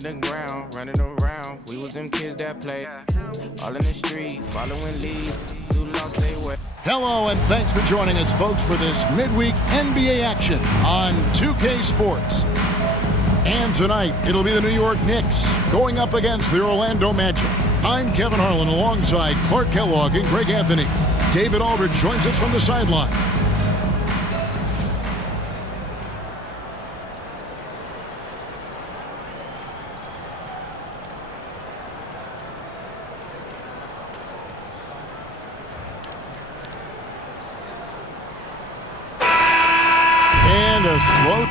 The ground, running around, we was them kids that play all in the street, following leads, who lost their way. Hello and thanks for joining us, folks, for this midweek NBA action on 2K Sports. And tonight, it'll be the New York Knicks going up against the Orlando Magic. I'm Kevin Harlan alongside Clark Kellogg and Greg Anthony. David Aldridge joins us from the sideline. And a slow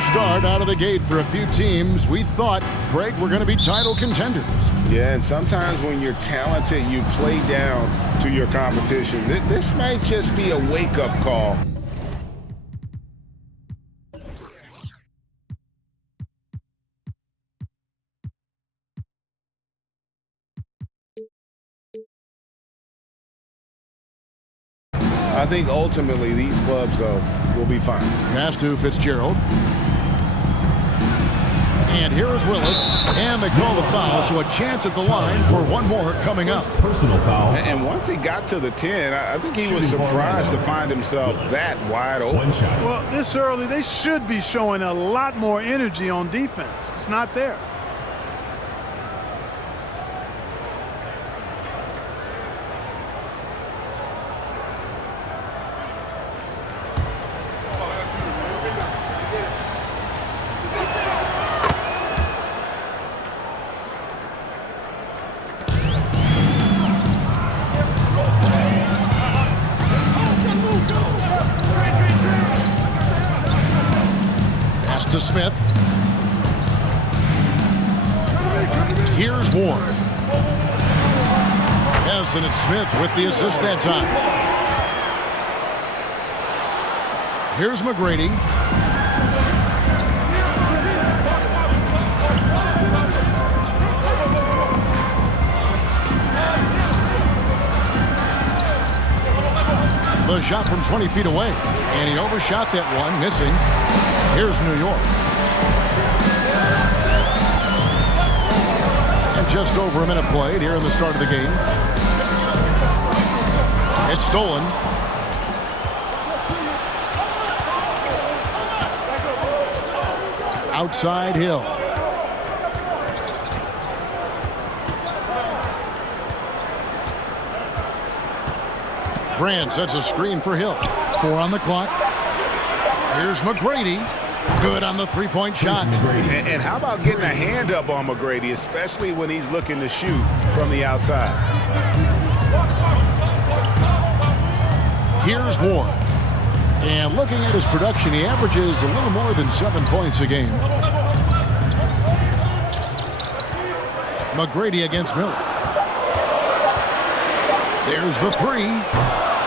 start out of the gate for a few teams. We thought, Greg, we're going to be title contenders. Yeah, and sometimes when you're talented, you play down to your competition. This might just be a wake-up call. I think ultimately these clubs, though, will be fine. Pass to Fitzgerald. And here is Willis. And they call the foul, so a chance at the line for one more coming up. Personal foul. And once he got to the 10, I think he was surprised to find himself that wide open. Well, this early, they should be showing a lot more energy on defense. It's not there. To Smith. Here's Ward. Yes, and it's Smith with the assist that time. Here's McGrady. The shot from 20 feet away, and he overshot that one, missing. Here's New York. And just over a minute played here in the start of the game. It's stolen. Outside Hill. Grant sets a screen for Hill. 4 on the clock. Here's McGrady. Good on the three-point shot. And how about getting a hand up on McGrady, especially when he's looking to shoot from the outside? Here's Ward. And looking at his production, he averages a little more than 7 points a game. McGrady against Miller. There's the three.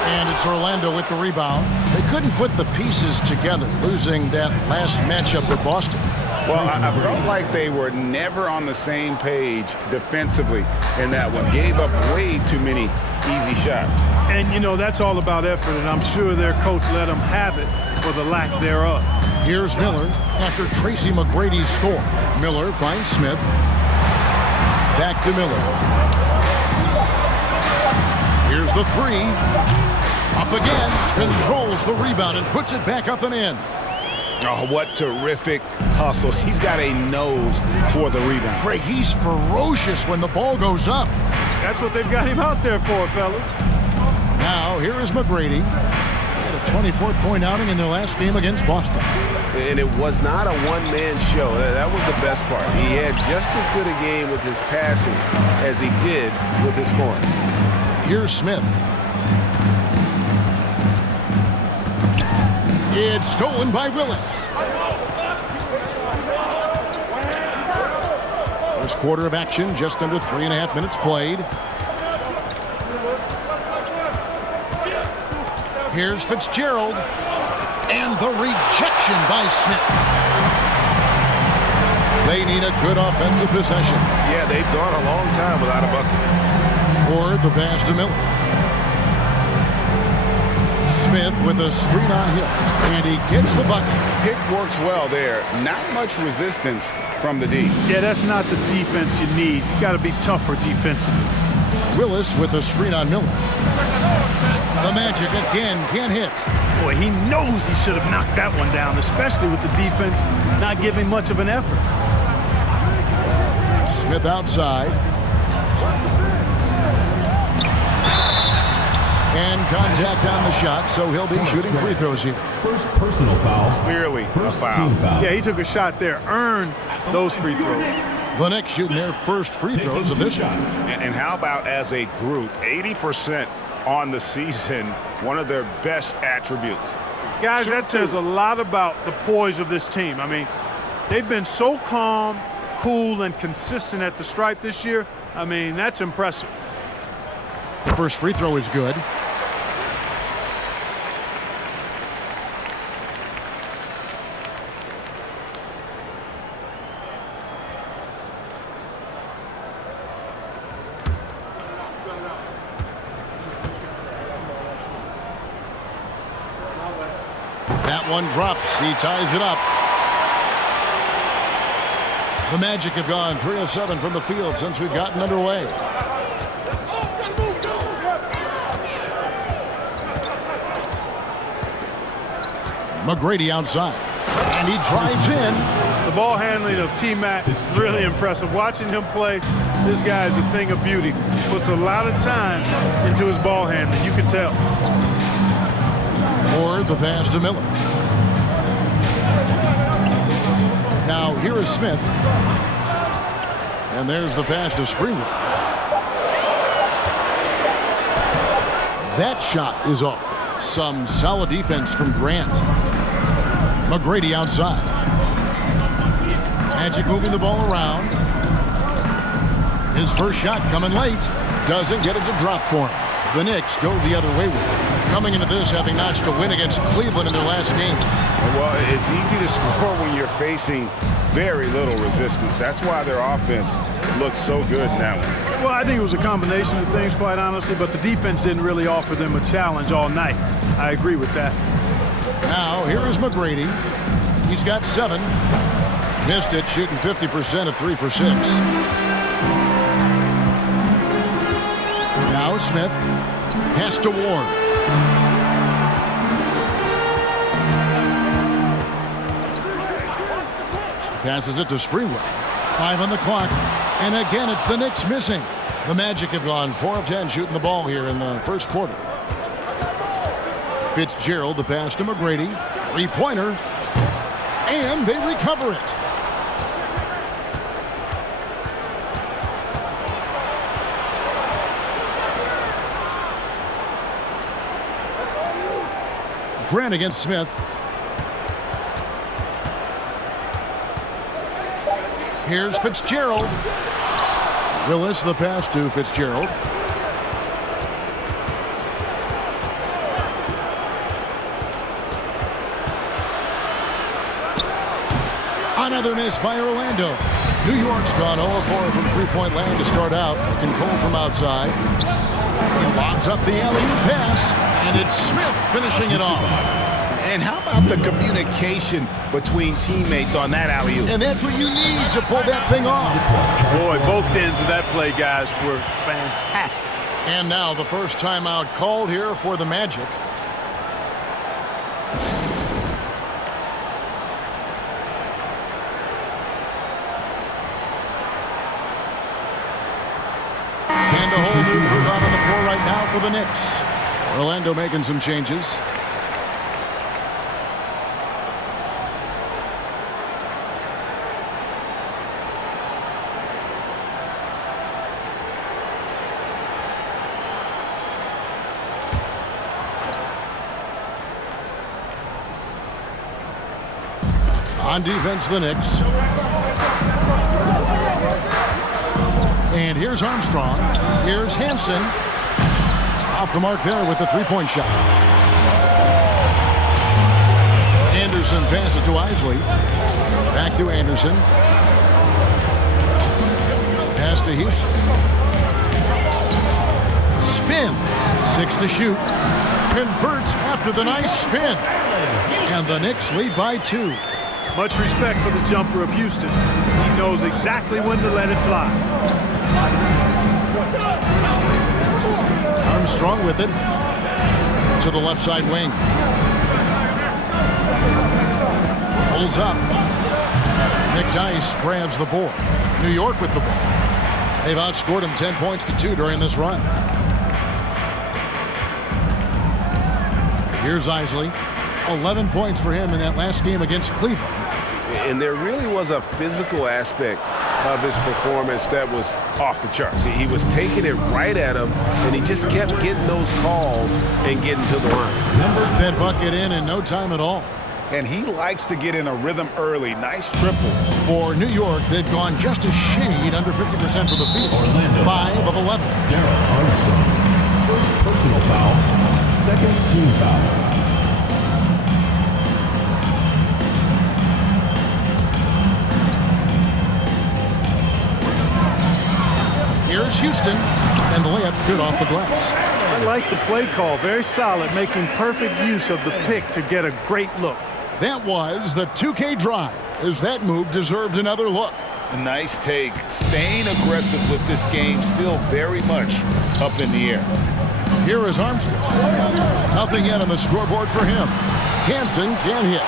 And it's Orlando with the rebound. They couldn't put the pieces together, losing that last matchup with Boston. Well, I felt like they were never on the same page defensively in that one. Gave up way too many easy shots. And, you know, that's all about effort, and I'm sure their coach let them have it for the lack thereof. Here's Miller after Tracy McGrady's score. Miller finds Smith. Back to Miller. Here's the three. Up again, controls the rebound and puts it back up and in. Oh, what terrific hustle. He's got a nose for the rebound. Craig, he's ferocious when the ball goes up. That's what they've got him out there for, fellas. Now, here is McGrady. He had a 24-point outing in their last game against Boston. And it was not a one-man show. That was the best part. He had just as good a game with his passing as he did with his scoring. Here's Smith. It's stolen by Willis. First quarter of action, just under 3.5 minutes played. Here's Fitzgerald. And the rejection by Smith. They need a good offensive possession. Yeah, they've gone a long time without a bucket. Or the pass to Miller. Smith with a screen on Hill, and he gets the bucket. Pick works well there. Not much resistance from the D. Yeah, that's not the defense you need. You got to be tougher defensively. Willis with a screen on Miller. The Magic again can't hit. Boy, he knows he should have knocked that one down, especially with the defense not giving much of an effort. Smith outside. And contact on the shot, so he'll be shooting free throws here. First personal foul. Clearly a foul. Team foul. Yeah, he took a shot there, earned those free throws. The Knicks shooting their first free throws of this one. And how about as a group, 80% on the season, one of their best attributes. Guys, that says a lot about the poise of this team. I mean, they've been so calm, cool, and consistent at the stripe this year. I mean, that's impressive. The first free throw is good. That one drops. He ties it up. The Magic have gone 3 of 7 from the field since we've gotten underway. McGrady outside. And he drives in. The ball handling of T-Mac is really impressive. Watching him play, this guy is a thing of beauty. Puts a lot of time into his ball handling. You can tell. Or the pass to Miller. Now here is Smith. And there's the pass to Springwood. That shot is off. Some solid defense from Grant. McGrady outside. Magic moving the ball around. His first shot coming late. Doesn't get it to drop for him. The Knicks go the other way with it. Coming into this having notched a win against Cleveland in their last game. Well, it's easy to score when you're facing very little resistance. That's why their offense looks so good in that one. Well, I think it was a combination of things, quite honestly, but the defense didn't really offer them a challenge all night. I agree with that. Now, here is McGrady. He's got 7. Missed it, shooting 50% at 3 for 6. Now Smith. Pass to Ward. Passes it to Sprewell. 5 on the clock. And again, it's the Knicks missing. The Magic have gone 4 of 10 shooting the ball here in the first quarter. Fitzgerald, the pass to McGrady. 3-pointer. And they recover it. Grant against Smith. Here's Fitzgerald. Willis, the pass to Fitzgerald. Another miss by Orlando. New York's gone 0-4 from three-point land to start out. Looking cold from outside. He lobs up the alley-oop pass, and it's Smith finishing it off. And how about the communication between teammates on that alley-oop? And that's what you need to pull that thing off. Boy, both ends of that play, guys, were fantastic. And now the first timeout called here for the Magic. And a whole new group out on the floor right now for the Knicks. Orlando making some changes. On defense, the Knicks. And here's Armstrong. Here's Hansen. Off the mark there with the three-point shot. Anderson passes to Isley. Back to Anderson. pass to Houston. Spins. 6 to shoot. Converts after the nice spin. And the Knicks lead by 2. Much respect for the jumper of Houston. He knows exactly when to let it fly. Armstrong with it. To the left side wing. Pulls up. Nick Dice grabs the board. New York with the ball. They've outscored him 10 points to 2 during this run. Here's Isley. 11 points for him in that last game against Cleveland. And there really was a physical aspect of his performance that was off the charts. He was taking it right at him, and he just kept getting those calls and getting to the line. That bucket in no time at all. And he likes to get in a rhythm early. Nice triple. For New York, they've gone just a shade under 50% from the field. Orlando. 5 of 11. Darren Armstrong. First personal foul. Second team foul. Here's Houston, and the layup's good off the glass. I like the play call. Very solid, making perfect use of the pick to get a great look. That was the 2K drive, as that move deserved another look. A nice take. Staying aggressive with this game, still very much up in the air. Here is Armstrong. Nothing yet on the scoreboard for him. Hansen can't hit.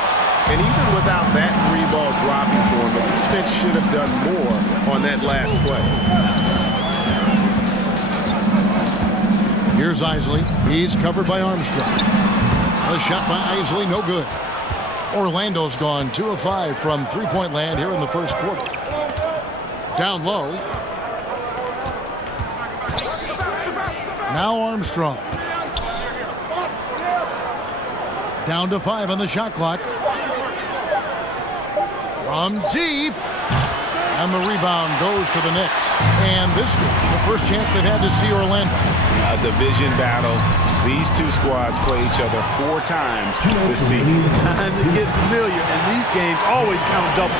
And even without that 3-ball dropping for him, the defense should have done more on that last play. Here's Isley. He's covered by Armstrong. A shot by Isley, no good. Orlando's gone 2 of 5 from three-point land here in the first quarter. Down low. Now Armstrong. Down to 5 on the shot clock. From deep. And the rebound goes to the Knicks. And this game, the first chance they've had to see Orlando. A division battle. These two squads play each other 4 times this season. Time to get familiar, and these games always count double.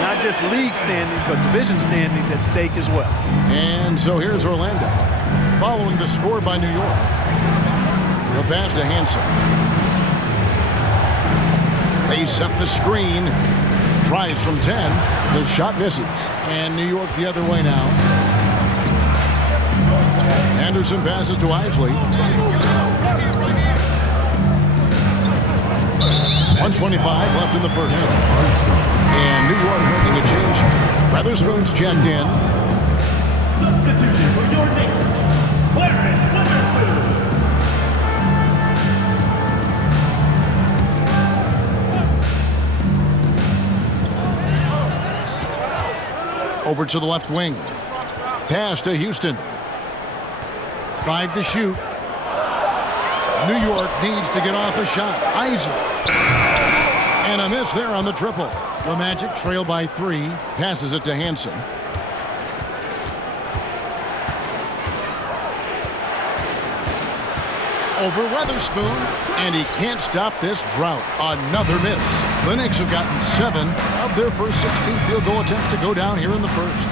Not just league standings, but division standings at stake as well. And so here's Orlando, following the score by New York. The pass to Hansen. They set the screen. Tries from 10. The shot misses. And New York the other way now. Anderson passes to Isley. 1:25 left in the first. And New York making a change. Weatherspoon's checked in. Substitution for your Knicks. Clarence Weatherspoon. Over to the left wing. Pass to Houston. 5 to shoot. New York needs to get off a shot. Isley. And a miss there on the triple. The Magic trail by 3. Passes it to Hansen. Over Weatherspoon. And he can't stop this drought. Another miss. The Knicks have gotten 7 of their first 16 field goal attempts to go down here in the first.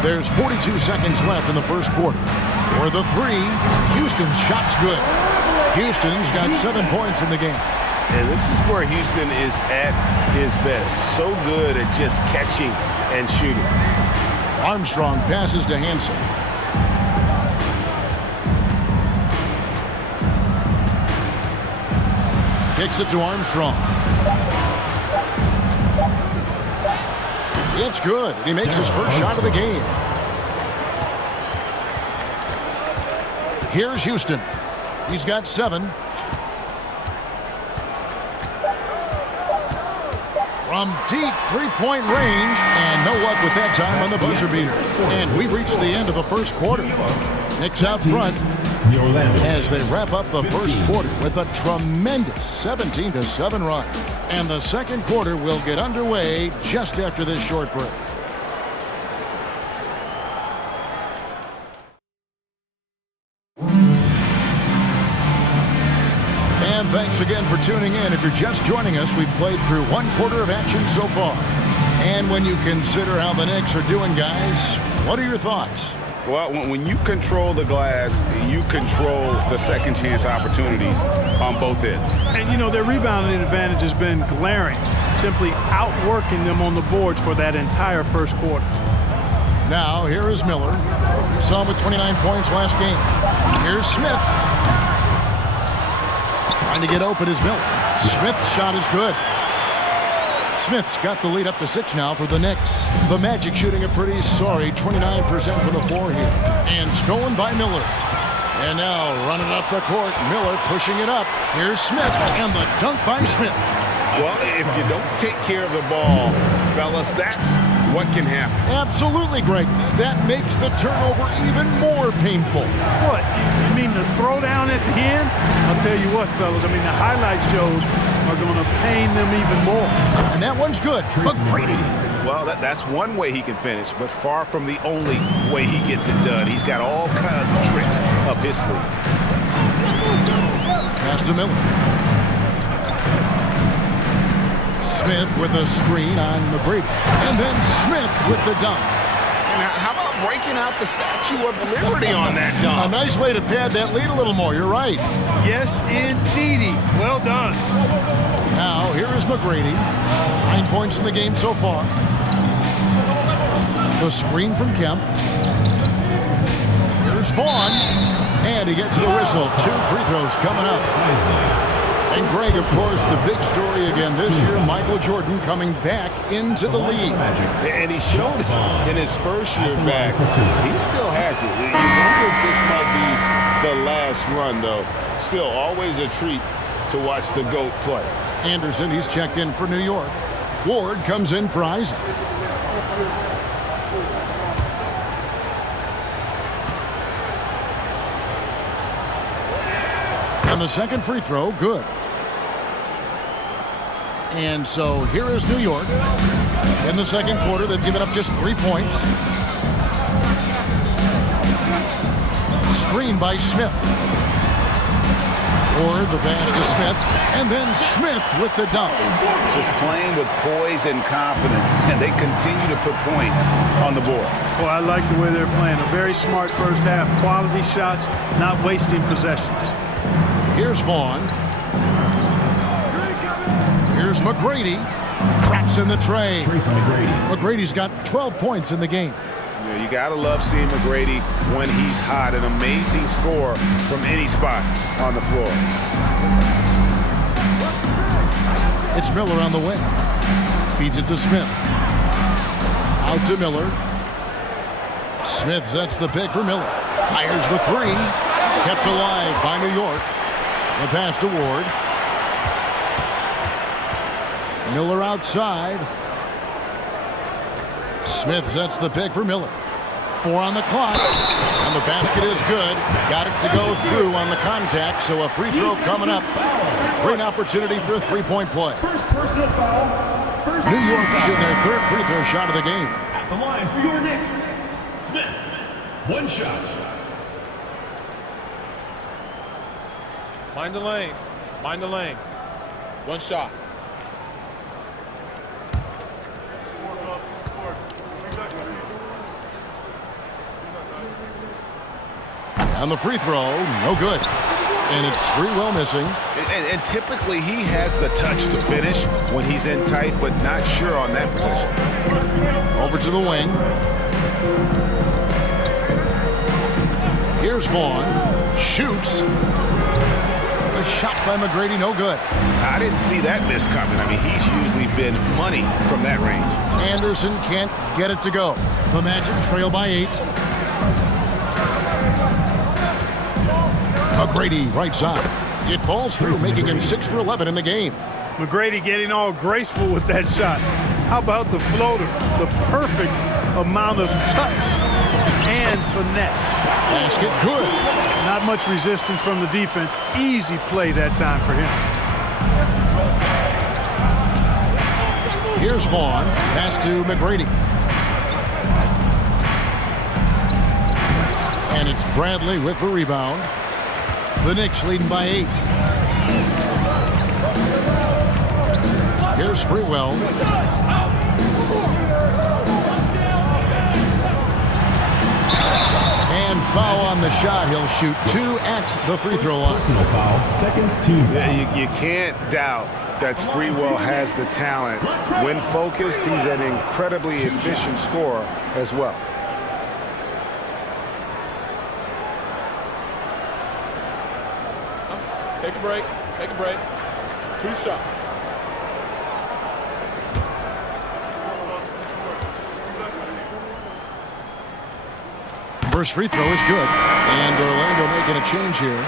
There's 42 seconds left in the first quarter. For the 3, Houston's shot's good. Houston's got 7 points in the game. And this is where Houston is at his best. So good at just catching and shooting. Armstrong passes to Hansen. Kicks it to Armstrong. It's good. He makes his first shot of the game. Here's Houston. He's got 7. From deep three-point range, and no luck with that time on the buzzer beater. And we've reached the end of the first quarter. Knicks out front as they wrap up the first quarter with a tremendous 17-7 run. And the second quarter will get underway just after this short break. And thanks again for tuning in. If you're just joining us, we've played through 1 quarter of action so far. And when you consider how the Knicks are doing, guys, what are your thoughts? Well, when you control the glass, you control the second chance opportunities on both ends. And, you know, their rebounding advantage has been glaring, simply outworking them on the boards for that entire first quarter. Now, here is Miller. You saw him with 29 points last game. Here's Smith. Trying to get open is Miller. Smith's shot is good. Smith's got the lead up to 6 now for the Knicks. The Magic shooting a pretty sorry 29% from the floor here. And stolen by Miller. And now running up the court, Miller pushing it up. Here's Smith, and the dunk by Smith. Well, if you don't take care of the ball, fellas, that's what can happen. Absolutely, Greg. That makes the turnover even more painful. What? You mean the throwdown at the end? I'll tell you what, fellas. I mean, the highlight shows are going to pain them even more. And that one's good. McGrady. Well, that's one way he can finish, but far from the only way he gets it done. He's got all kinds of tricks up his sleeve. Pass to Miller. Smith with a screen on McGrady. And then Smith with the dunk. Now, how about breaking out the Statue of Liberty on that dunk? A nice way to pad that lead a little more. You're right. Yes, indeedy. Well done. Now, here is McGrady. 9 points in the game so far. The screen from Kemp. Here's Vaughn. And he gets the whistle. 2 free throws coming up. And Greg, of course, the big story again this year, Michael Jordan coming back into the league. And he showed it in his first year back. He still has it. You wonder if this might be the last run, though. Still, always a treat to watch the GOAT play. Anderson, he's checked in for New York. Ward comes in for Isaac. And the second free throw, good. And so here is New York. In the second quarter, they've given up just 3 points. Screen by Smith. Or the pass to Smith. And then Smith with the dunk. Just playing with poise and confidence, and they continue to put points on the board. Well, I like the way they're playing. A very smart first half. Quality shots, not wasting possessions. Here's Vaughn. Here's McGrady. Traps in the tray. Tracy McGrady. McGrady's got 12 points in the game. Yeah, you got to love seeing McGrady when he's hot. An amazing score from any spot on the floor. It's Miller on the wing. Feeds it to Smith. Out to Miller. Smith sets the pick for Miller. Fires the 3. Kept alive by New York. The pass to Ward. Miller outside. Smith sets the pick for Miller. 4 on the clock. And the basket is good. Got it to go through on the contact, so a free throw coming up. Great opportunity for a 3-point play. First personal foul. First New York shooting their 3rd free throw shot of the game. At the line for your Knicks. Smith. 1 shot. Mind the lanes. Mind the lanes. 1 shot. And the free throw, no good. And it's Sprewell missing. And typically he has the touch to finish when he's in tight, but not sure on that possession. Over to the wing. Here's Vaughn. Shoots. The shot by McGrady, no good. I didn't see that miss coming. I mean, he's usually been money from that range. Anderson can't get it to go. The Magic trail by 8. McGrady right side. It falls through, making him 6 for 11 in the game. McGrady getting all graceful with that shot. How about the floater? The perfect amount of touch and finesse. Basket good. Not much resistance from the defense. Easy play that time for him. Here's Vaughn. Pass to McGrady. And it's Bradley with the rebound. The Knicks leading by 8. Here's Sprewell. foul on the shot. He'll shoot 2 at the free throw line. Personal foul, second team. Yeah, you can't doubt that Sprewell has the talent. When focused, he's an incredibly efficient scorer as well. Take a break. Take a break. 2 shots. First free throw is good. And Orlando making a change here.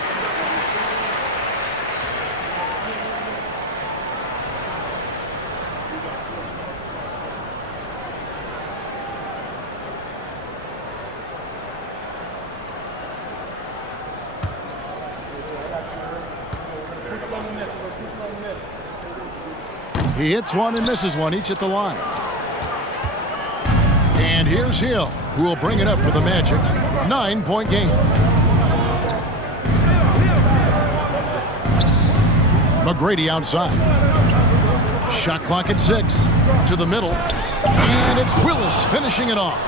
He hits one and misses one, each at the line. And here's Hill, who will bring it up for the Magic. 9-point game. McGrady outside. Shot clock at 6. To the middle. And it's Willis finishing it off.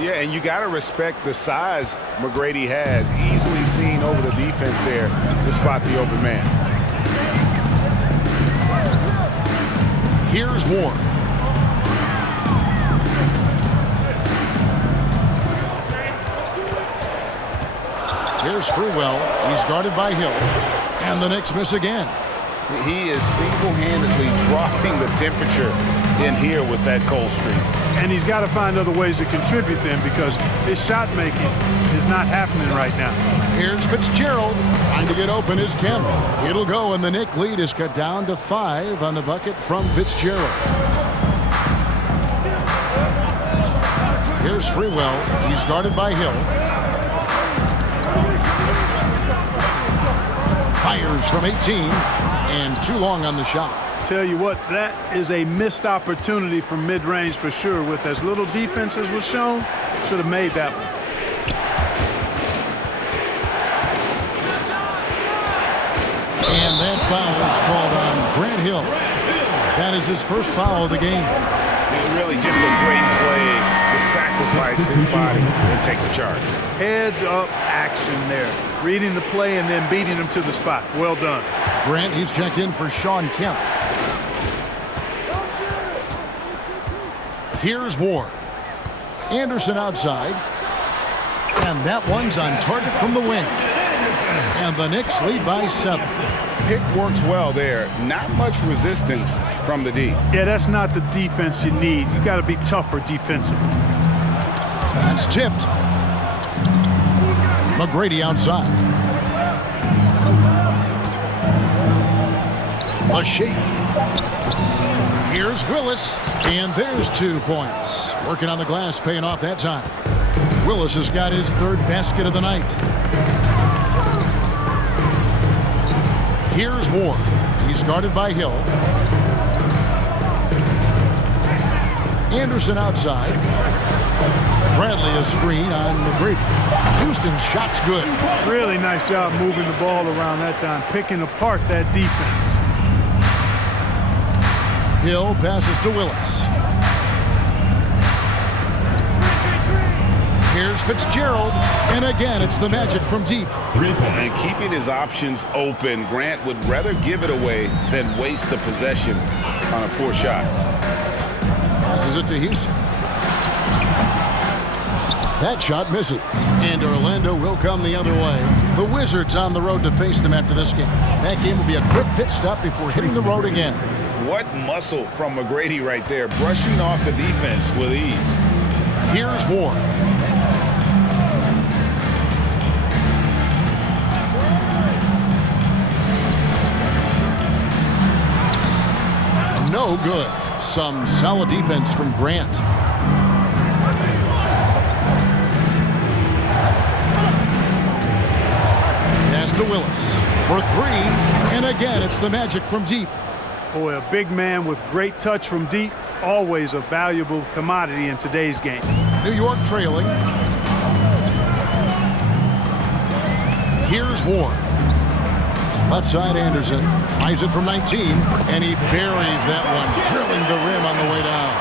Yeah, and you got to respect the size McGrady has. Easily seen over the defense there to spot the open man. Here's Ward. Here's Sprewell. He's guarded by Hill. And the Knicks miss again. He is single-handedly dropping the temperature in here with that cold streak. And he's got to find other ways to contribute then, because his shot making is not happening right now. Here's Fitzgerald. Trying to get open is Kemp. It'll go, and the Knicks lead is cut down to 5 on the bucket from Fitzgerald. Here's Sprewell. He's guarded by Hill. Fires from 18, and too long on the shot. Tell you what, that is a missed opportunity from mid-range for sure. With as little defense as was shown, should have made that one. And that foul is called on Grant Hill. That is his first foul of the game. It's really just a great play to sacrifice his body and take the charge. Heads-up action there. Reading the play and then beating him to the spot. Well done. Grant, he's checked in for Sean Kemp. Here's Ward. Anderson outside. And that one's on target from the wing. And the Knicks lead by 7. Pick works well there. Not much resistance from the D. Yeah, that's not the defense you need. You got to be tougher defensively. That's tipped. McGrady outside. A shake. Here's Willis. And there's 2 points. Working on the glass, paying off that time. Willis has got his 3rd basket of the night. Here's Ward. He's guarded by Hill. Anderson outside. Bradley a screen on McGrady. Houston's shot's good. Really nice job moving the ball around that time, picking apart that defense. Hill passes to Willis. Here's Fitzgerald. And again, it's the Magic from deep. And keeping his options open, Grant would rather give it away than waste the possession on a poor shot. Passes it to Houston. That shot misses. And Orlando will come the other way. The Wizards on the road to face them after this game. That game will be a quick pit stop before hitting the road again. What muscle from McGrady right there, brushing off the defense with ease. Here's Ward. No good. Some solid defense from Grant. Pass to Willis for 3. And again, it's the Magic from deep. Boy, a big man with great touch from deep, always a valuable commodity in today's game. New York trailing. Here's Ward. Left side Anderson tries it from 19, and he buries that one, drilling the rim on the way down.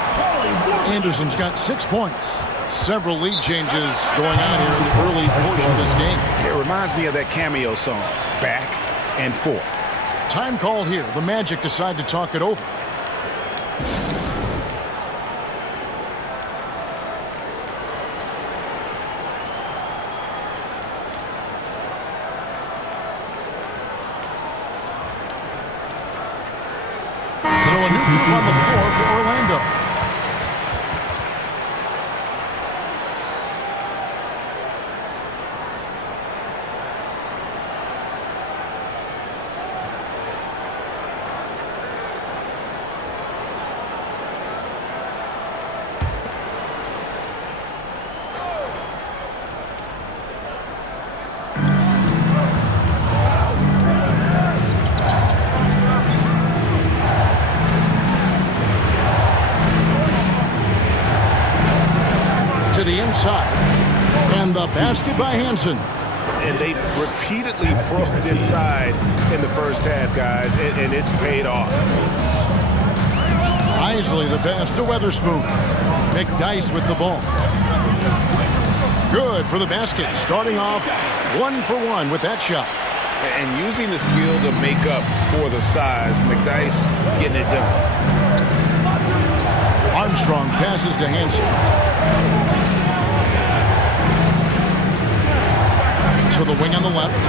Anderson's got 6 points. Several lead changes going on here in the early portion of this game. It reminds me of that cameo song, Back and Forth. Time called here. The Magic decide to talk it over. So a new group on the floor for Orlando. To the inside, and the basket by Hansen. And they repeatedly probed inside in the first half, guys, and it's paid off. Isley the pass to Weatherspoon. McDyess with the ball. Good for the basket, starting off 1 for 1 with that shot. And using the skill to make up for the size, McDyess getting it done. Armstrong passes to Hansen. To the wing on the left.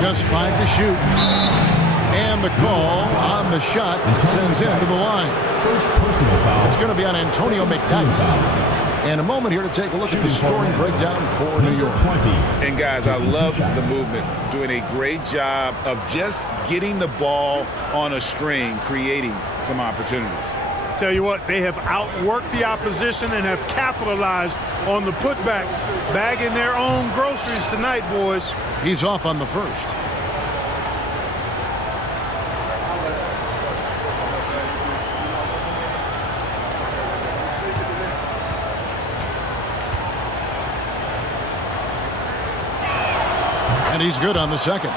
Just 5 to shoot. And the call on the shot sends him to the line. First personal foul. It's going to be on Antonio McDyess. And a moment here to take a look at the scoring breakdown for New York. 20. And guys, I love the movement. Doing a great job of just getting the ball on a string, creating some opportunities. Tell you what, they have outworked the opposition and have capitalized on the putbacks, bagging their own groceries tonight, boys. He's off on the first. And he's good on the second.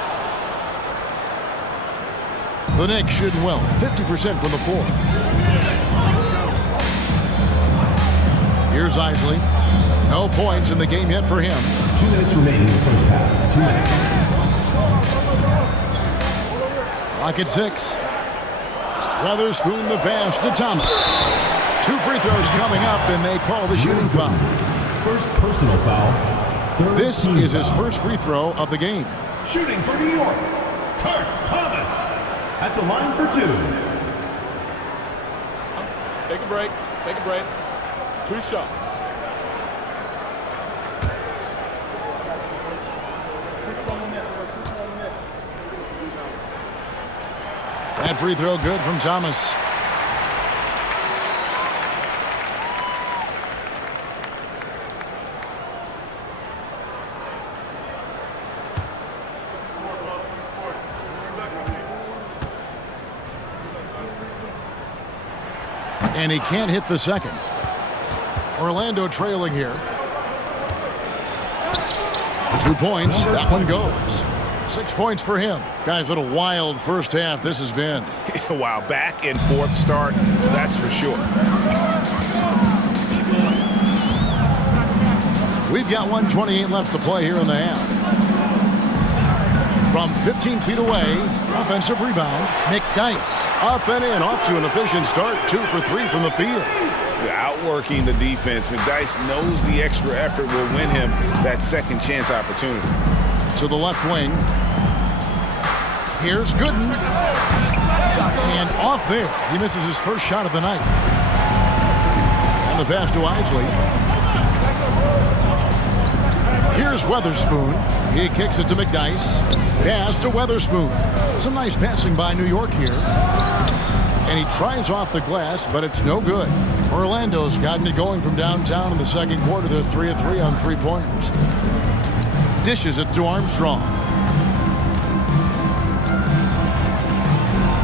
The Knicks shooting well, 50% from the floor. Here's Isley. No points in the game yet for him. 2 minutes remaining in the first half. 2 minutes. Clock at 6. Weatherspoon the pass to Thomas. 2 free throws coming up, and they call the shooting foul. First personal foul. Third This team is his foul. first free throw of the game. Shooting for New York, Kurt Thomas at the line for 2. Take a break. Take a break. 2 shots. That free throw good from Thomas. And he can't hit the second. Orlando trailing here. 2 points. That one goes. 6 points for him. Guys, what a wild first half this has been. Wow, back and forth start, that's for sure. We've got 1:28 left to play here in the half. From 15 feet away, offensive rebound, McDyess. Up and in, off to an efficient start, 2 for 3 from the field. Outworking the defense, McDyess knows the extra effort will win him that second chance opportunity. To the left wing. Here's Gooden. And off there. He misses his first shot of the night. And the pass to Isley. Here's Weatherspoon. He kicks it to McDyess. Pass to Weatherspoon. Some nice passing by New York here. And he tries off the glass, but it's no good. Orlando's gotten it going from downtown in the second quarter. They're 3 of 3 on three-pointers. Dishes it to Armstrong.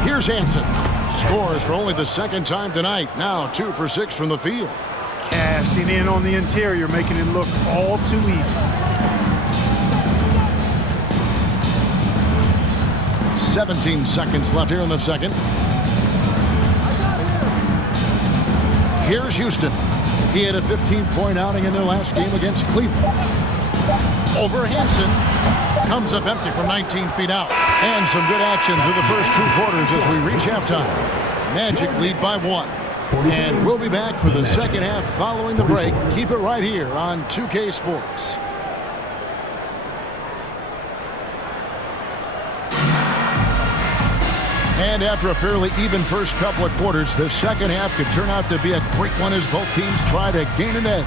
Here's Hansen. Scores for only the second time tonight. Now 2 for 6 from the field. Cashing in on the interior, making it look all too easy. 17 seconds left here in the second. Here's Houston. He had a 15-point outing in their last game against Cleveland. Over Hansen. Comes up empty from 19 feet out. And some good action through the first 2 quarters as we reach halftime. Magic lead by 1. And we'll be back for the second half following the break. Keep it right here on 2K Sports. And after a fairly even first couple of quarters, the second half could turn out to be a great one as both teams try to gain an edge.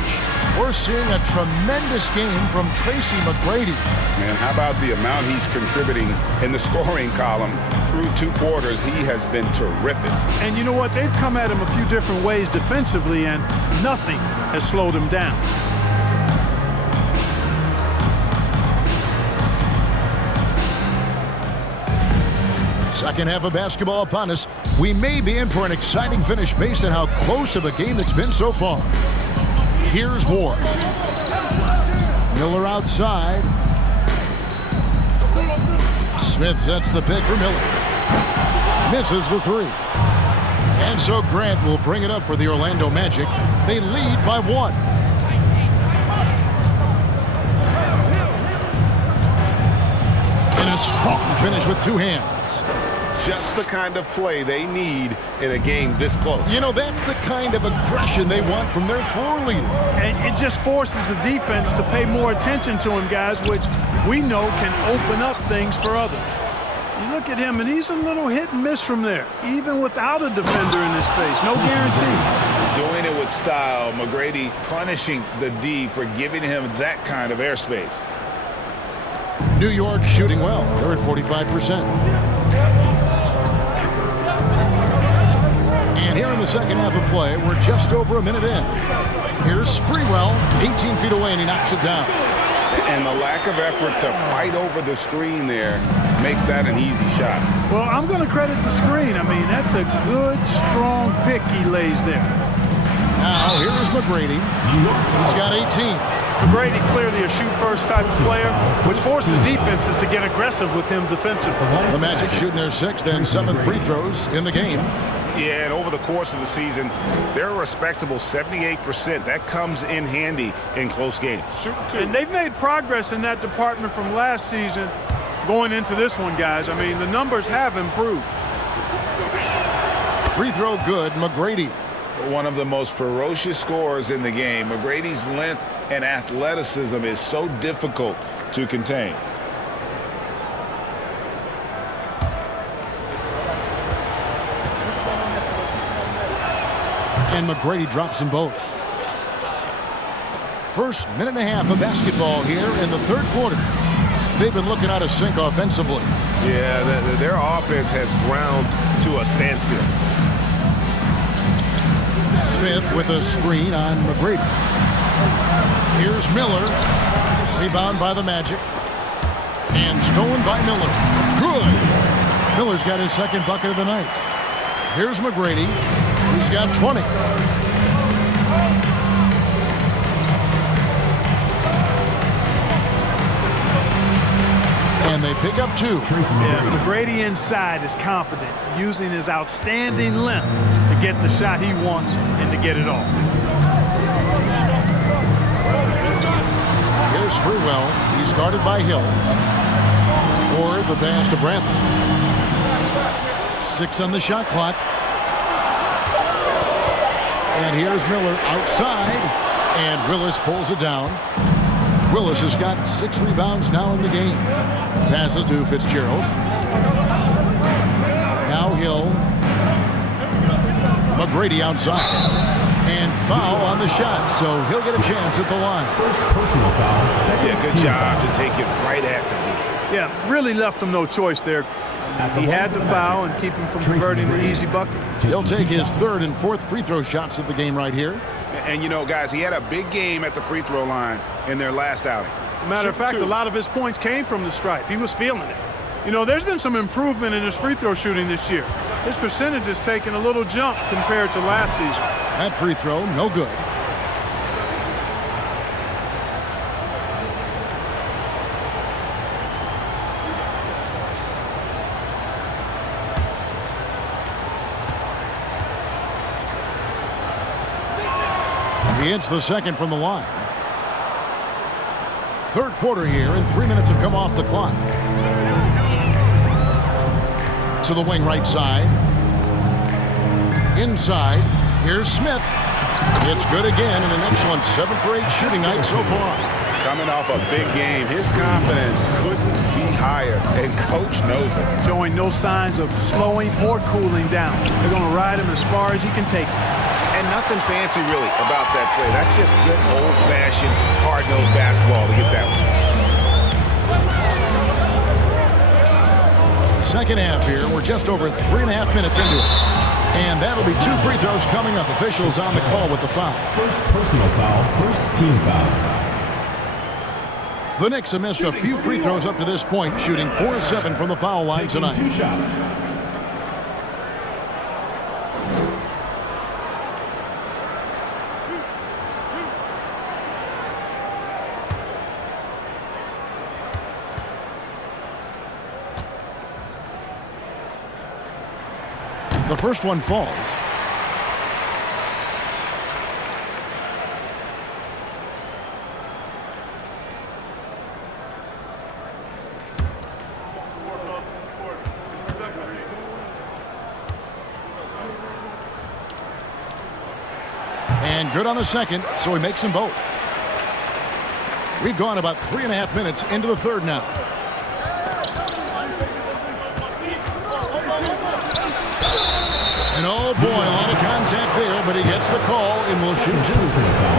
We're seeing a tremendous game from Tracy McGrady. Man, how about the amount he's contributing in the scoring column through 2 quarters? He has been terrific. And you know what? They've come at him a few different ways defensively, and nothing has slowed him down. Second half of basketball upon us. We may be in for an exciting finish based on how close of a game it's been so far. Here's Ward. Miller outside. Smith sets the pick for Miller. Misses the 3. And so Grant will bring it up for the Orlando Magic. They lead by 1. And a strong finish with 2 hands. Just the kind of play they need in a game this close. You know, that's the kind of aggression they want from their floor leader. And it just forces the defense to pay more attention to him, guys, which we know can open up things for others. You look at him, and he's a little hit and miss from there, even without a defender in his face. No guarantee. Doing it with style. McGrady punishing the D for giving him that kind of airspace. New York shooting well. They're at 45%. And here in the second half of play, we're just over a minute in. Here's Sprewell, 18 feet away, and he knocks it down. And the lack of effort to fight over the screen there makes that an easy shot. Well, I'm going to credit the screen. I mean, that's a good, strong pick he lays there. Now, here's McGrady. He's got 18. McGrady clearly a shoot-first type of player, which forces defenses to get aggressive with him defensively. The Magic shooting their 6th and 7th free throws in the game. Yeah, and over the course of the season, they're a respectable 78%. That comes in handy in close games. And they've made progress in that department from last season going into this one, guys. I mean, the numbers have improved. Free throw good, McGrady. One of the most ferocious scorers in the game. McGrady's length and athleticism is so difficult to contain. And McGrady drops them both. First minute and a half of basketball here in the 3rd quarter. They've been looking out of sync offensively. Yeah, their offense has ground to a standstill. Smith with a screen on McGrady. Here's Miller. Rebound by the Magic. And stolen by Miller. Good. Miller's got his 2nd bucket of the night. Here's McGrady. He's got 20. And they pick up 2. Yeah, McGrady inside is confident, using his outstanding length to get the shot he wants and to get it off. Here's Sprewell. He's guarded by Hill. Or the pass to Brantley. 6 on the shot clock. And here's Miller outside. And Willis pulls it down. Willis has got 6 rebounds now in the game. Passes to Fitzgerald. Now Hill. McGrady outside. And foul on the shot, so he'll get a chance at the line. First personal foul. Yeah, good job to take it right at the D. Yeah, really left him no choice there. He had to foul and keep him from converting the easy bucket. He'll take his 3rd and 4th free throw shots of the game right here. And, you know, guys, he had a big game at the free throw line in their last outing. Matter of fact, a lot of his points came from the stripe. He was feeling it. You know, there's been some improvement in his free throw shooting this year. His percentage has taken a little jump compared to last season. That free throw, no good. He hits the second from the line. Third quarter here, and 3 minutes have come off the clock. To the wing right side. Inside. Here's Smith. It's good again, and an excellent 7 for 8 shooting night so far. Coming off a big game, his confidence couldn't be higher, and Coach knows it. Showing no signs of slowing or cooling down. They're going to ride him as far as he can take him. And nothing fancy, really, about that play. That's just good old-fashioned, hard-nosed basketball to get that one. Second half here. We're just over 3.5 minutes into it. And that'll be 2 free throws coming up. Officials on the call with the foul. First personal foul, first team foul. The Knicks have missed a few free throws up to this point, shooting 4 of 7 from the foul line tonight. 2 shots. The first one falls. And good on the second, so he makes them both. We've gone about 3.5 minutes into the third now. And oh boy, a lot of contact there, but he gets the call and will shoot 2.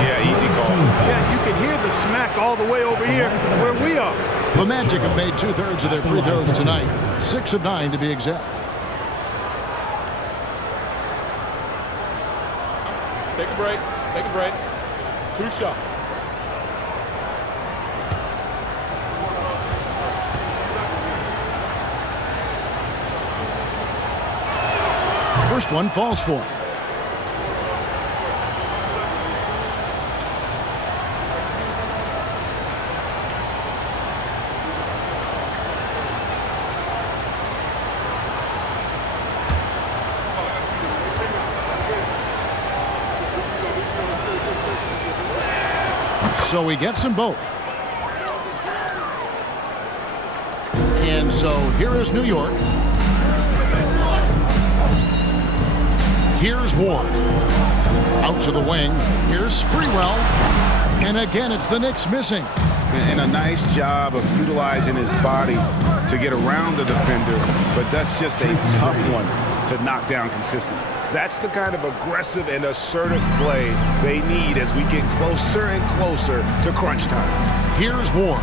Yeah, easy call. Yeah, you can hear the smack all the way over here where we are. The Magic have made 2/3 of their free throws tonight. 6 of 9 to be exact. Take a break. Take a break. 2 shots. First one falls for him. So he gets them both. And so here is New York. Here's Ward. Out to the wing. Here's Sprewell. And again, it's the Knicks missing. And a nice job of utilizing his body to get around the defender, but that's just a tough one to knock down consistently. That's the kind of aggressive and assertive play they need as we get closer and closer to crunch time. Here's Ward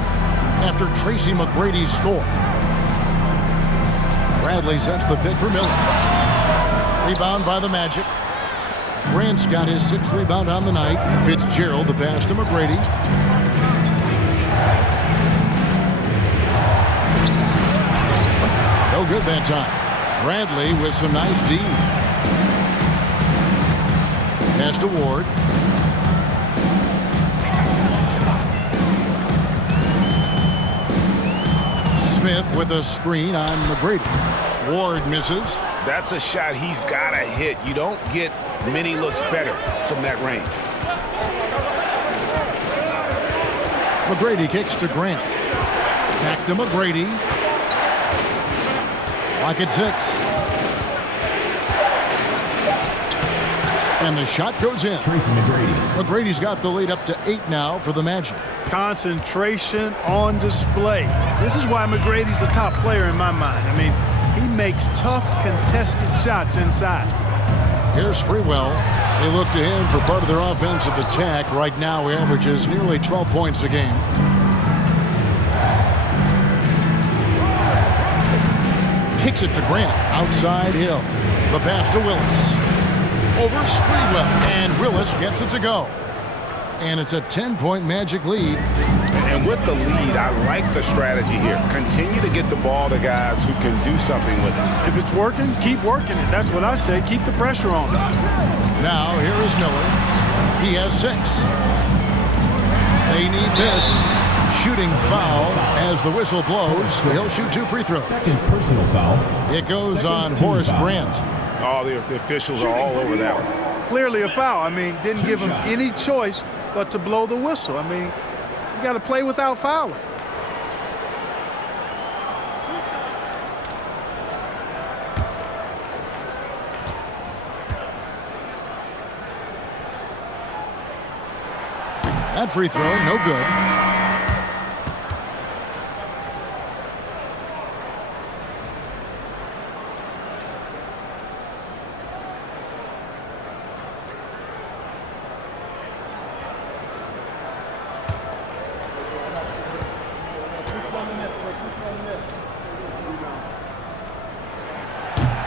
after Tracy McGrady's score. Bradley sets the pick for Miller. Rebound by the Magic. Grant's got his 6th rebound on the night. Fitzgerald the pass to McGrady. No good that time. Bradley with some nice D. Pass to Ward. Smith with a screen on McGrady. Ward misses. That's a shot he's got to hit. You don't get many looks better from that range. McGrady kicks to Grant. Back to McGrady. Lock at 6. And the shot goes in. Tracy McGrady. McGrady's got the lead up to 8 now for the Magic. Concentration on display. This is why McGrady's the top player in my mind. I mean, he makes tough, contested shots inside. Here's Sprewell. They look to him for part of their offensive attack. Right now, he averages nearly 12 points a game. Kicks it to Grant. Outside Hill. The pass to Willis. Over Sprewell. And Willis gets it to go. And it's a 10-point Magic lead. And with the lead, I like the strategy here. Continue to get the ball to guys who can do something with it. If it's working, keep working it. That's what I say. Keep the pressure on. Now, here is Miller. He has 6. They need this. Shooting foul as the whistle blows. He'll shoot 2 free throws. Second personal foul. It goes Second on team Horace foul. Grant. Oh, the officials are all over that one. clearly a foul. I mean, didn't give him any choice but to blow the whistle. I mean, you got to play without fouling. That free throw, no good.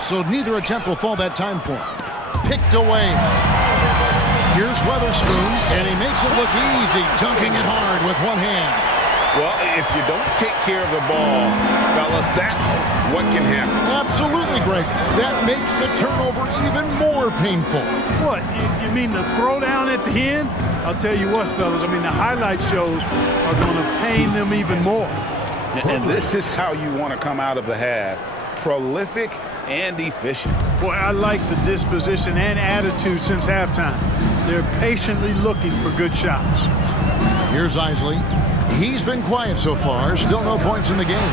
So neither attempt will fall that time for him. Picked away. Here's Weatherspoon, and he makes it look easy, dunking it hard with one hand. Well, if you don't take care of the ball, fellas, that's what can happen. Absolutely, Greg. That makes the turnover even more painful. What, you mean the throwdown at the end? I'll tell you what, fellas, I mean, the highlight shows are going to pain them even more. And this is how you want to come out of the half. Prolific and efficient. Boy, I like the disposition and attitude since halftime. They're patiently looking for good shots. Here's Isley. He's been quiet so far. Still no points in the game.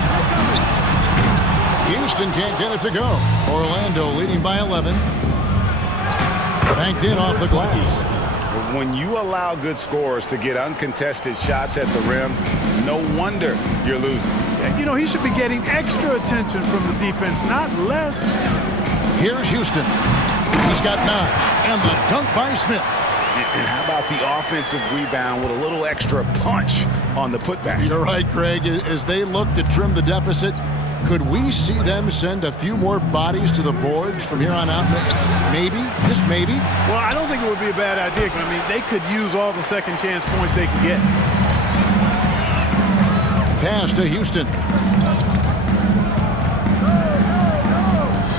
Houston can't get it to go. Orlando leading by 11. Banked in off the glass. When you allow good scorers to get uncontested shots at the rim, no wonder you're losing. You know, he should be getting extra attention from the defense, not less. Here's Houston. He's got 9. And the dunk by Smith. And how about the offensive rebound with a little extra punch on the putback? You're right, Greg. As they look to trim the deficit, could we see them send a few more bodies to the boards from here on out? Maybe, just maybe. Well, I don't think it would be a bad idea. I mean, they could use all the second chance points they can get. Pass to Houston.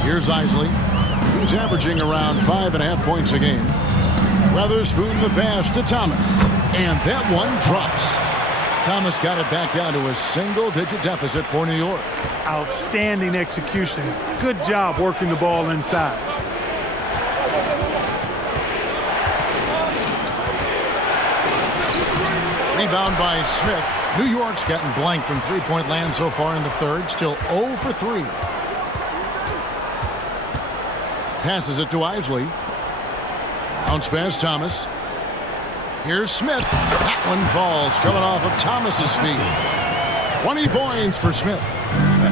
Here's Isley, who's averaging around 5.5 points a game. Weatherspoon the pass to Thomas. And that one drops. Thomas got it back down to a single-digit deficit for New York. Outstanding execution. Good job working the ball inside. Rebound by Smith. New York's gotten blank from three-point land so far in the third. Still 0 for 3. Passes it to Isley. Bounce pass Thomas. Here's Smith. That one falls, coming off of Thomas's feet. 20 points for Smith.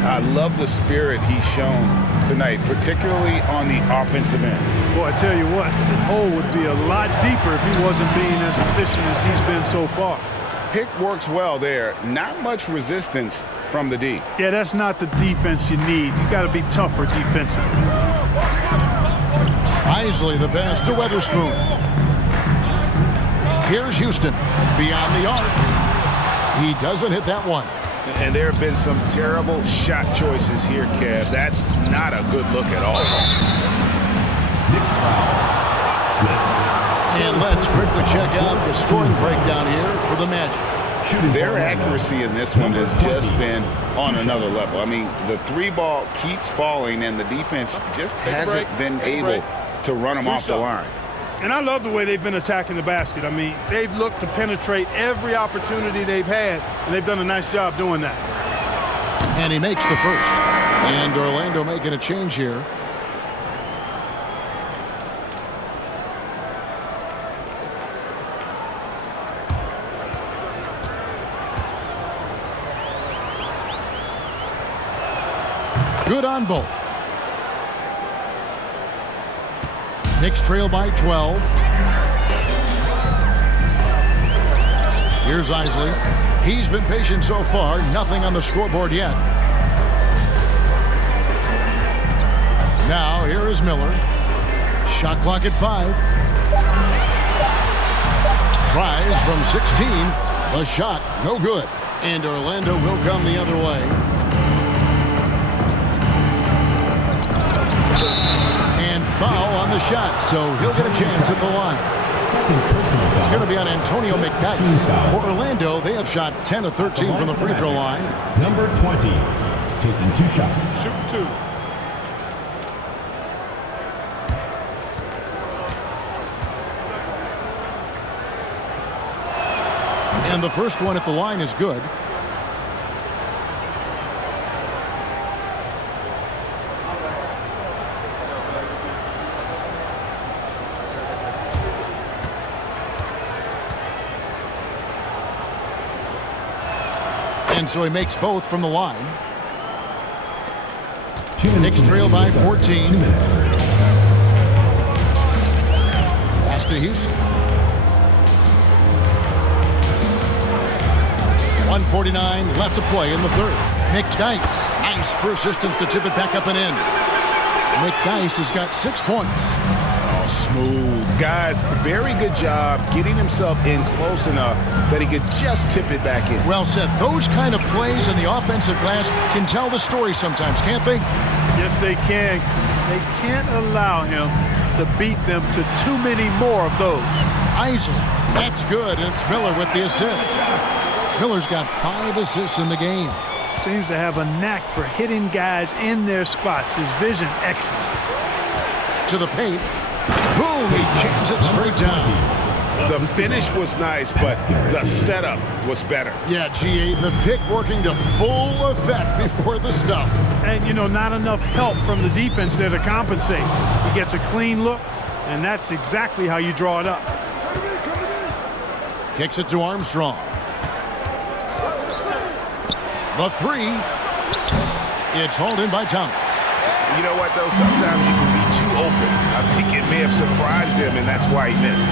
I love the spirit he's shown tonight, particularly on the offensive end. Boy, I tell you what, the hole would be a lot deeper if he wasn't being as efficient as he's been so far. Pick works well there. Not much resistance from the D. Yeah, that's not the defense you need. You got to be tougher defensively. Isley the pass to Weatherspoon. Here's Houston beyond the arc. He doesn't hit that one. And there have been some terrible shot choices here, Kev. That's not a good look at all. Knicks foul. Smith. And let's quickly check out the scoring breakdown here for the Magic. Their accuracy in this one has just been on another level. I mean, the three ball keeps falling, and the defense just hasn't been able to run them off the line. And I love the way they've been attacking the basket. I mean, they've looked to penetrate every opportunity they've had, and they've done a nice job doing that. And he makes the first. And Orlando making a change here. Good on both. Knicks trail by 12. Here's Isley. He's been patient so far. Nothing on the scoreboard yet. Now here is Miller. Shot clock at 5. Tries from 16. The shot, no good. And Orlando will come the other way. And foul on the shot, so he'll get a chance at the line. It's going to be on Antonio McDyess. For Orlando, they have shot 10 of 13 from the free throw line. Number 20, taking 2 shots. Shoot 2. And the first one at the line is good. And so he makes both from the line. Knicks trail by 14. 2 minutes. Pass to Houston. 1:49 left to play in the third. McDyess, nice persistence to tip it back up and in. McDyess has got 6 points. Oh, smooth. Guys, very good job getting himself in close enough that he could just tip it back in. Well said. Those kind of plays in the offensive glass can tell the story sometimes, can't they? Yes, they can. They can't allow him to beat them to too many more of those. Isley, that's good, and it's Miller with the assist. Miller's got 5 assists in the game. Seems to have a knack for hitting guys in their spots. His vision excellent. To the paint. Boom, he jams it straight down. The finish was nice, but the setup was better. Yeah, GA, the pick working to full effect before the stuff. And, you know, not enough help from the defense there to compensate. He gets a clean look, and that's exactly how you draw it up. Kicks it to Armstrong. The three. It's hauled in by Thomas. You know what, though? Sometimes you can be too open. I think it may have surprised him, and that's why he missed.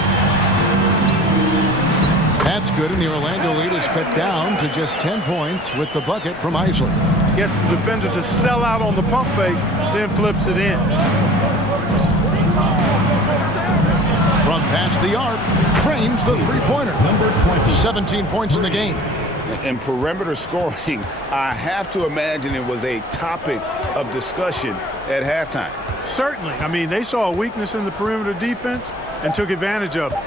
That's good, and the Orlando lead is cut down to just 10 points with the bucket from Isley. Gets the defender to sell out on the pump fake, then flips it in. From past the arc, Crane's the three-pointer. Number 20. 17 points in the game. In perimeter scoring, I have to imagine it was a topic of discussion at halftime. Certainly. I mean, they saw a weakness in the perimeter defense and took advantage of it.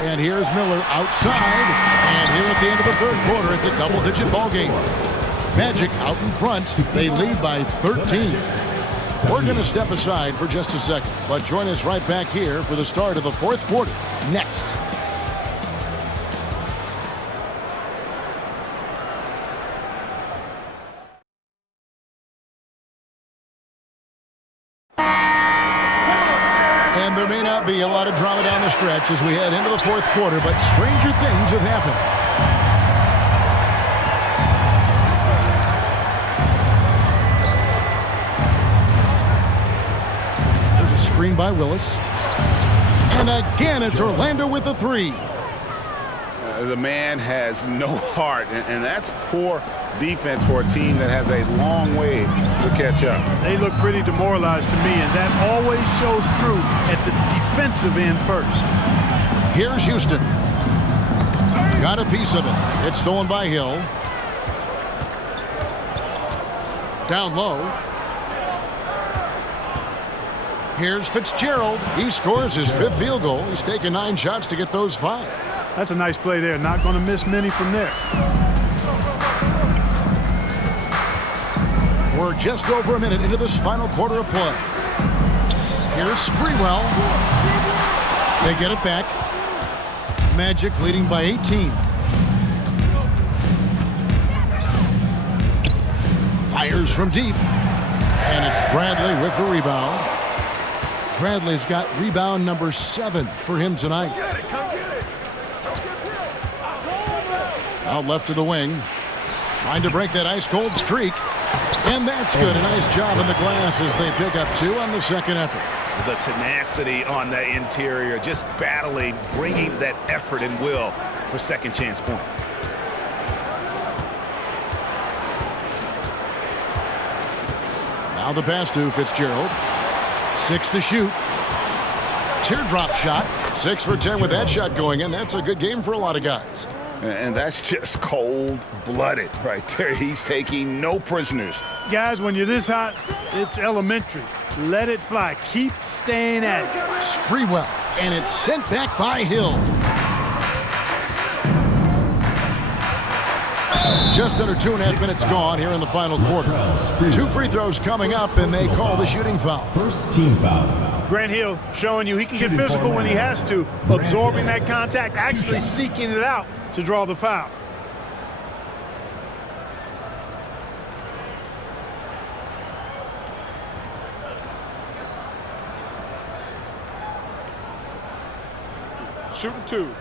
And here's Miller outside. And here at the end of the third quarter, it's a double-digit ball game. Magic out in front. They lead by 13. We're going to step aside for just a second, but join us right back here for the start of the fourth quarter next. And there may not be a lot of drama down the stretch as we head into the fourth quarter, but stranger things have happened. There's a screen by Willis. And again, it's Orlando with the three. The man has no heart, and that's poor defense for a team that has a long way to catch up. They look pretty demoralized to me, and that always shows through at the defensive end first. Here's Houston. Got a piece of it. It's stolen by Hill. Down low. Here's Fitzgerald. He scores his 5th field goal. He's taken 9 shots to get those 5. That's a nice play there. Not going to miss many from there. We're just over a minute into this final quarter of play. Here's Sprewell. They get it back. Magic leading by 18. Fires from deep. And it's Bradley with the rebound. Bradley's got rebound number 7 for him tonight. Out left to the wing. Trying to break that ice-cold streak. And that's good. A nice job in the glass as they pick up 2 on the second effort. The tenacity on the interior, just battling, bringing that effort and will for second chance points. Now the pass to Fitzgerald. 6 to shoot. Teardrop shot. 6 for 10 with that shot going in. That's a good game for a lot of guys. And that's just cold-blooded right there. He's taking no prisoners. Guys, when you're this hot, it's elementary. Let it fly. Keep staying at it. Sprewell, and it's sent back by Hill. Just under 2.5 minutes gone here in the final quarter. 2 free throws coming up, and they call the shooting foul. First team foul. Grant Hill showing you he can get physical when he has to, absorbing that contact, actually seeking it out to to draw the foul. Shooting 2.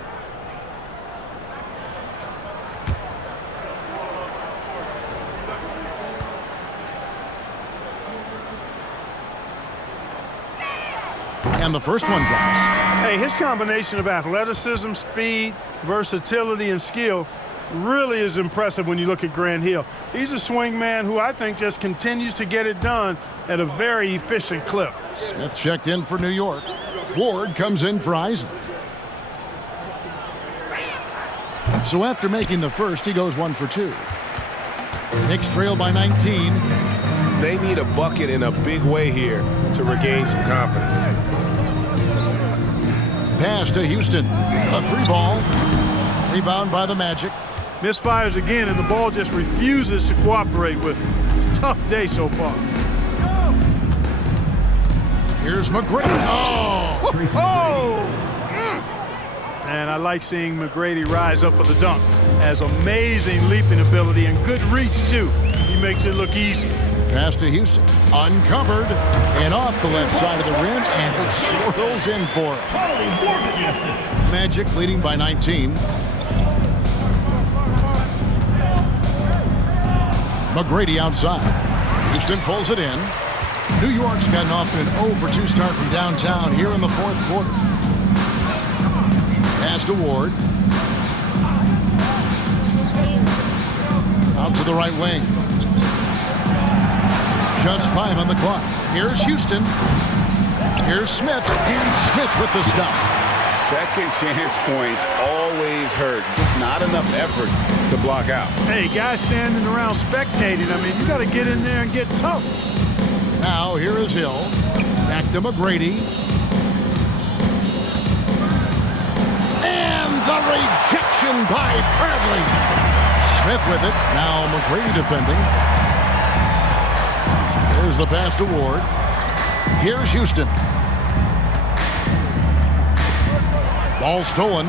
And the first one drops. Hey, his combination of athleticism, speed, versatility, and skill really is impressive when you look at Grant Hill. He's a swing man who I think just continues to get it done at a very efficient clip. Smith checked in for New York. Ward comes in for Isley. So after making the first, he goes 1 for 2. Knicks trail by 19. They need a bucket in a big way here to regain some confidence. Pass to Houston. A 3-ball. Rebound by the Magic. Misfires again, and the ball just refuses to cooperate with him. It's a tough day so far. Here's McGrady. Oh! And I like seeing McGrady rise up for the dunk. Has amazing leaping ability and good reach, too. He makes it look easy. Pass to Houston. Uncovered. And off the left side of the rim, and it swirls in for it. Magic leading by 19. McGrady outside. Houston pulls it in. New York's gotten off to an 0 for 2 start from downtown here in the fourth quarter. Pass to Ward. Out to the right wing. Just 5 on the clock. Here's Houston. Here's Smith. And Smith with the stop. Second chance points always hurt. Just not enough effort to block out. Hey, guys standing around spectating. I mean, you got to get in there and get tough. Now here is Hill. Back to McGrady. And the rejection by Bradley. Smith with it. Now McGrady defending. There's the pass to Ward. Here's Houston. Ball stolen.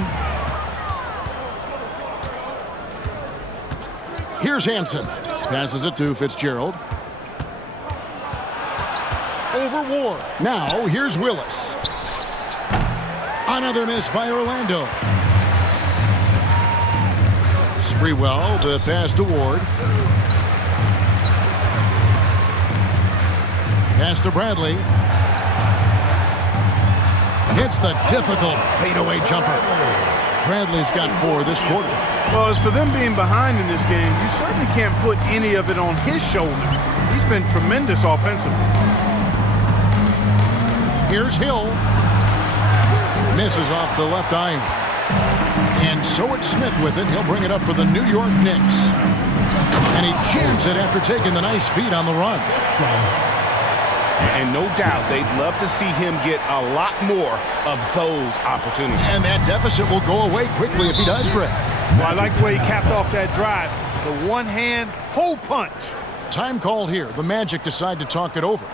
Here's Hansen. Passes it to Fitzgerald. Over Ward. Now here's Willis. Another miss by Orlando. Sprewell, the pass to Ward. Pass to Bradley. Hits the difficult fadeaway jumper. Bradley's got 4 this quarter. Well, as for them being behind in this game, you certainly can't put any of it on his shoulders. He's been tremendous offensively. Here's Hill. Misses off the left iron. And so it's Smith with it. He'll bring it up for the New York Knicks. And he jams it after taking the nice feed on the run. And no doubt they'd love to see him get a lot more of those opportunities. And that deficit will go away quickly if he does, Greg. Well, I like the way he capped off that drive. The one-hand hole punch. Time called here. The Magic decide to talk it over.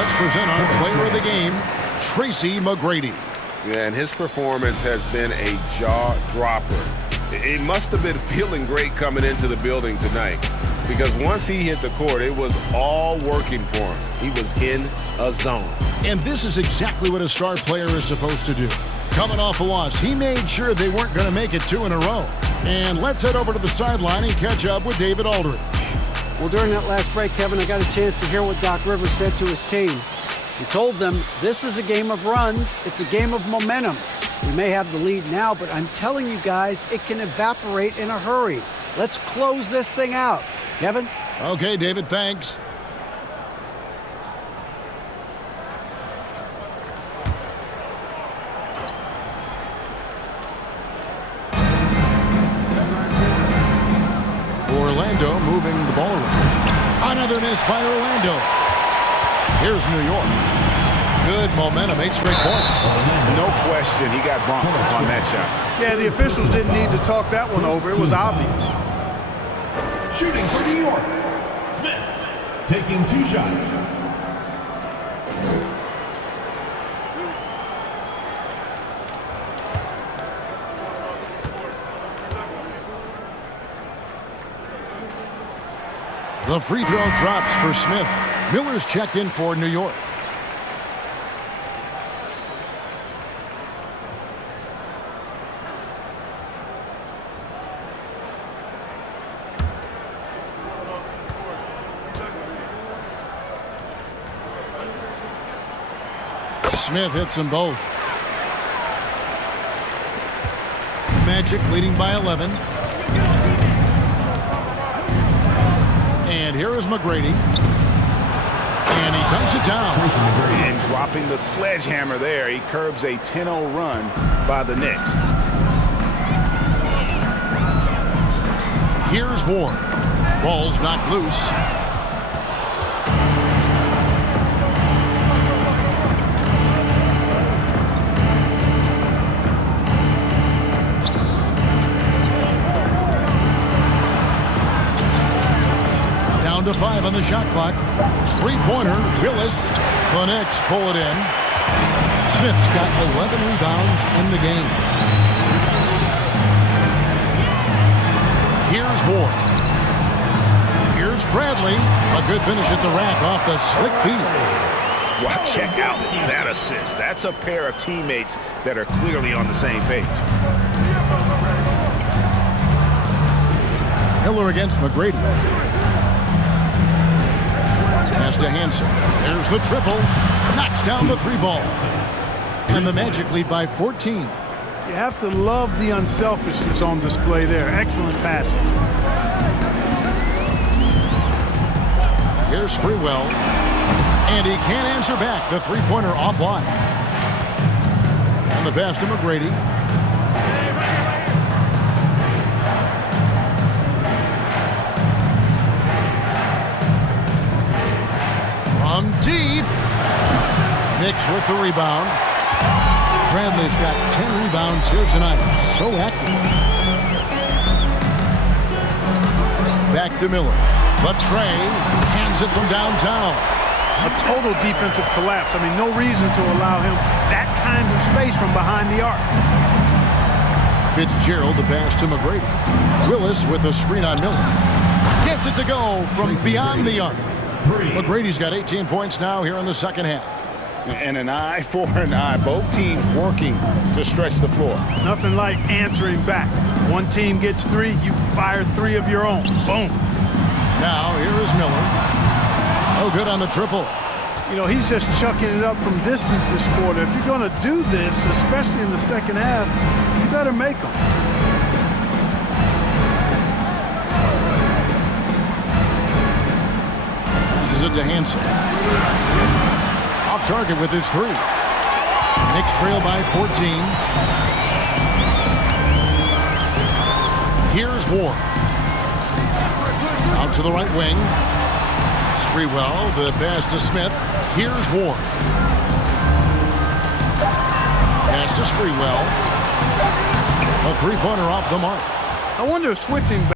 let's present our player of the game, Tracy McGrady. Yeah, and his performance has been a jaw-dropper. It must have been feeling great coming into the building tonight, because once he hit the court, it was all working for him. He was in a zone. And this is exactly what a star player is supposed to do. Coming off a loss, he made sure they weren't going to make it 2 in a row. And let's head over to the sideline and catch up with David Aldridge. Well, during that last break, Kevin, I got a chance to hear what Doc Rivers said to his team. He told them, this is a game of runs. It's a game of momentum. We may have the lead now, but I'm telling you guys, it can evaporate in a hurry. Let's close this thing out. Kevin? Okay, David, thanks. Orlando moving the ball around. Another miss by Orlando. Here's New York. Good momentum, 8 straight points. No question, he got bumped on that shot. Yeah, the officials didn't need to talk that one over. It was obvious. Shooting for New York, Smith. Taking 2 shots. The free throw drops for Smith. Miller's checked in for New York. Smith hits them both. Magic leading by 11. And here is McGrady. And he dunks it down. And dropping the sledgehammer there, he curbs a 10-0 run by the Knicks. Here's Ward. Ball's knocked loose. Down to 5 on the shot clock. 3-pointer, Willis. The Knicks pull it in. Smith's got 11 rebounds in the game. Here's Ward. Here's Bradley. A good finish at the rack off the slick feed. Wow, check out that assist. That's a pair of teammates that are clearly on the same page. Miller against McGrady. Pass to Hansen. There's the triple. Knocks down the 3 ball. And the Magic lead by 14. You have to love the unselfishness on display there. Excellent passing. Here's Sprewell. And he can't answer back. The 3-pointer offline. And the pass to McGrady. From deep. Knicks with the rebound. Bradley's got 10 rebounds here tonight. So active. Back to Miller. The tray. Hands it from downtown. A total defensive collapse. I mean, no reason to allow him that kind of space from behind the arc. Fitzgerald the pass to McGrady. Willis with a screen on Miller. Gets it to go from beyond the arc. McGrady's got 18 points now here in the second half. And an eye for an eye. Both teams working to stretch the floor. Nothing like answering back. One team gets 3, you fire 3 of your own. Boom. Now here is Miller. Oh, good on the triple. You know, he's just chucking it up from distance this quarter. If you're going to do this, especially in the second half, you better make them. Passes it to Hansen. Off target with his 3. Knicks trail by 14. Here's Ward. Out to the right wing. Sprewell, the pass to Smith. Here's Ward. Pass to Sprewell. A 3-pointer off the mark. I wonder if switching